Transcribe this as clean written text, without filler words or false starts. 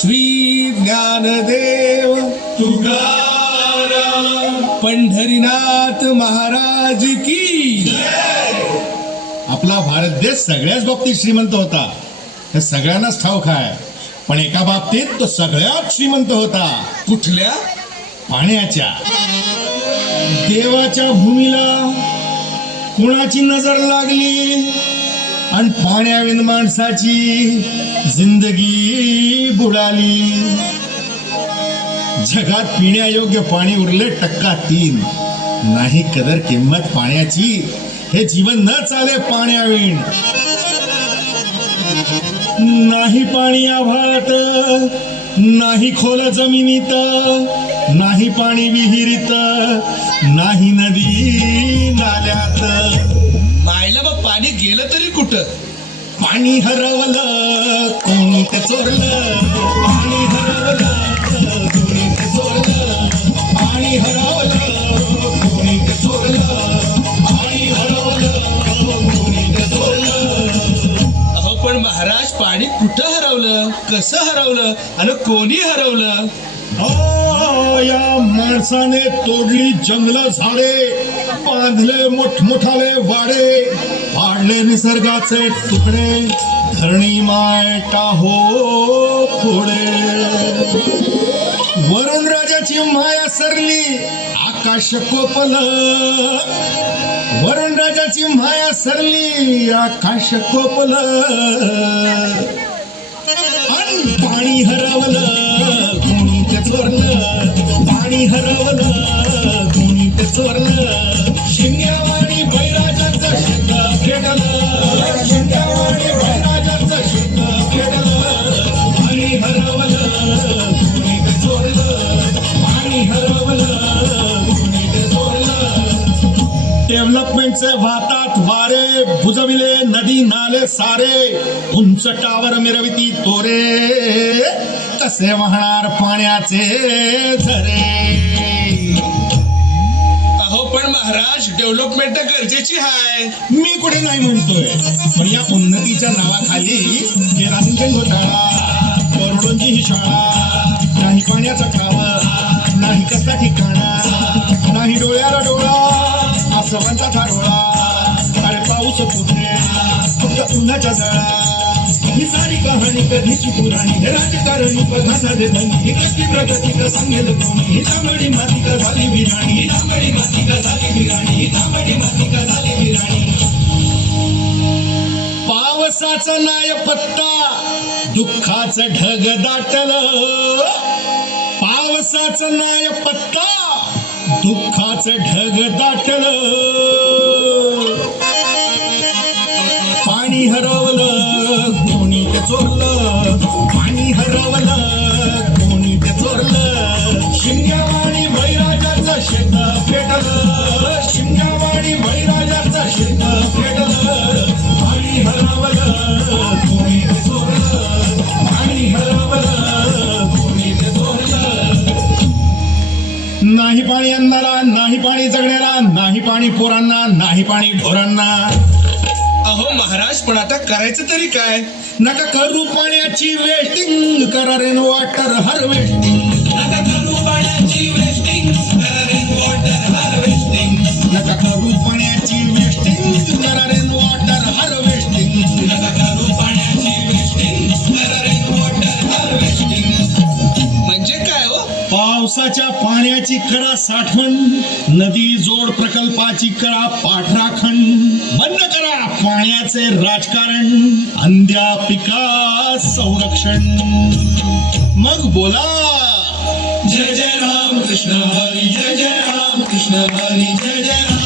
श्री ज्ञानदेव तुकाराम पंढरीनाथ महाराज की आपला भारत देश सगळ्याच बाबतीत श्रीमंत होता, हे सगळ्यांनाच ठाऊक आहे. पण एका बाबतीत तो सगळ्यात श्रीमंत होता. कुठल्या? पाण्याच्या. देवाच्या भूमीला कुणाची नजर लागली आणि पाण्याविन माणसाची जिंदगी बुडाली. जगात पिण्यायोग्य पाणी उरले 3%. नाही कदर किंमत पाण्याची, हे जीवन न चाले पाण्याविण. नाही पाणी आभाळात, नाही खोल जमिनीत, नाही पाणी विहिरीत, नाही नदी नाल्यात. मायला मग पाणी गेलं तरी कुठं? पाणी हरवलं कोणी ते चोरलं, पाणी हरवलं कोणी ते चोरलं, पाणी हरवलं कोणी ते चोरलं, पाणी हरवलं कोणी ते चोरलं. अहो पण महाराज, पाणी कुठं हरवलं, कसं हरवलं आणि कोणी हरवलं? या माणसाने तोडली जंगल झाडे, बांधले मोठमोठाले वाडे, पाडले निसर्गाचे तुकडे, धरणी मायटा हो पुढे. वरुण राजाची माया सरली, आकाश कोपलं. वरुण राजाची माया सरली, आकाश कोपलं. आणि पाणी हरवलं कोणी ते चोरलं, पाणी हरवलं कोणी ते चोरलं. शिंग्यावाणी बैराजाचं शेत फेडलं, शिंग्यावाणी बैराजाचं शेत फेडलं. पाणी हरवलं कोणी ते चोरलं, पाणी हरवलं कोणी ते चोरलं. डेव्हलपमेंटचे वाहतात वारे, बुजविले नदी नाले सारे, उंच टावर मिरविती तोरे, कसे वाहणार पाण्याचे झरे. अहो पण महाराज, डेव्हलपमेंट तर गरजेची आहे. मी कुठे नाही म्हणतोय, पण या उन्नतीच्या नावाखाली केरासिन घोटाळा, करोडोंची ही शाळा, नाही पाण्याचा ठाव, नाही कसला ठिकाणा, नाही डोळ्याला डोळा, आसवांचा थारोळा. अरे पाऊस कुठे, फक्त उन्हाच्या जळा. ही सारी कहाणी कधीची पुराणी, हे राजकारणी बघा साधे धनी, ही कसली प्रगती का सांगेल कोणी. ही तांबडी माती का झाली विराणी, ही तांबडी माती का झाली विराणी, ही तांबडी माती का झाली विराणी. पावसाचा नाय पत्ता, दुःखाचं ढग दाटलं. पावसाचं नाय पत्ता, दुःखाचं ढग दाटलं. पाणी हरवलं कोणी ते चोरलं, पाणी हरवलं कोणी ते चोरलं. शिंग्यावाणी बैराजाचं शेत फेडलं, शिंग्यावाणी बैराजाचं शेत फेडलं. पाणी हरवलं कोणी ते चोरलं, पाणी हरवलं कोणी ते चोरलं. नाही पाणी अन्नाला, नाही पाणी जगण्याला, नाही पाणी पोरांना, नाही पाणी ढोरांना. अहो महाराज, पण आता करायचं तरी काय? नका करू पाण्याची वेस्टिंग, करा रेन वॉटर हार्वेस्टिंग. नका करू पाण्याची वेस्टिंग, करा रेन वॉटर हार्वेस्टिंग. नका करू पाण्याची वेस्टिंग, करा रेन वॉटर हार्वेस्टिंग. नका करू पाण्याची वेस्टिंग, करा रेन वॉटर हार्वेस्टिंग. म्हणजे काय हो? पावसाच्या पाण्याची करा साठवण, नदी जोड प्रकल्पाची करा पाठराखण. बंद करा पाण्याचे राजकारण, अंध्या पिका संरक्षण. मग बोला जय जय राम कृष्ण हरी, जय जय राम कृष्ण हरी, जय जय राम.